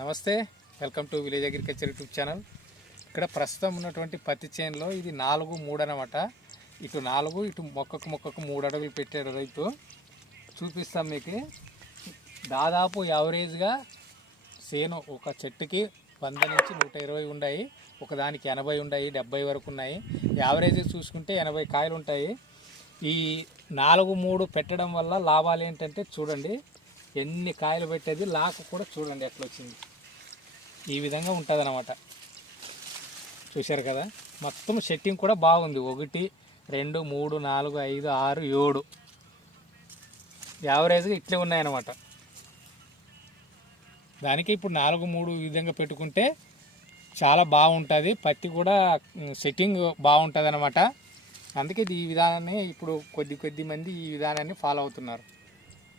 నమస్తే welcome to village agriculture YouTube channel. ఇక్కడ ప్రస్తుతం ఉన్నటువంటి పత్తి చేనులో ఇది నాలుగు మూడు అనమాట ఇటు నాలుగు ఇటు మొక్కకు మొక్కకు మూడు అడుగులు పెట్టాడు రైతు. చూపిస్తాం మీకు. దాదాపు యావరేజ్గా సేను ఒక చెట్టుకి వంద నుంచి నూట ఇరవై ఉన్నాయి. ఒకదానికి ఎనభై ఉన్నాయి డెబ్బై వరకు ఉన్నాయి. యావరేజ్ చూసుకుంటే ఎనభై కాయలు ఉంటాయి. ఈ నాలుగు మూడు పెట్టడం వల్ల లాభాలు ఏంటంటే చూడండి. ఎన్ని కాయలు పెట్టేది లాకు కూడా చూడండి ఎట్లా వచ్చింది ఈ విధంగా ఉంటుంది అనమాట చూశారు కదా? మొత్తం సెట్టింగ్ కూడా బాగుంది. ఒకటి రెండు మూడు నాలుగు ఐదు ఆరు ఏడు. యావరేజ్గా ఇట్లే ఉన్నాయన్నమాట. దానికి ఇప్పుడు నాలుగు మూడు విధంగా పెట్టుకుంటే చాలా బాగుంటుంది. పత్తి కూడా సెట్టింగ్ బాగుంటుంది అనమాట అందుకే ఇది ఈ విధానాన్ని ఇప్పుడు కొద్ది కొద్ది మంది ఈ విధానాన్ని ఫాలో అవుతున్నారు.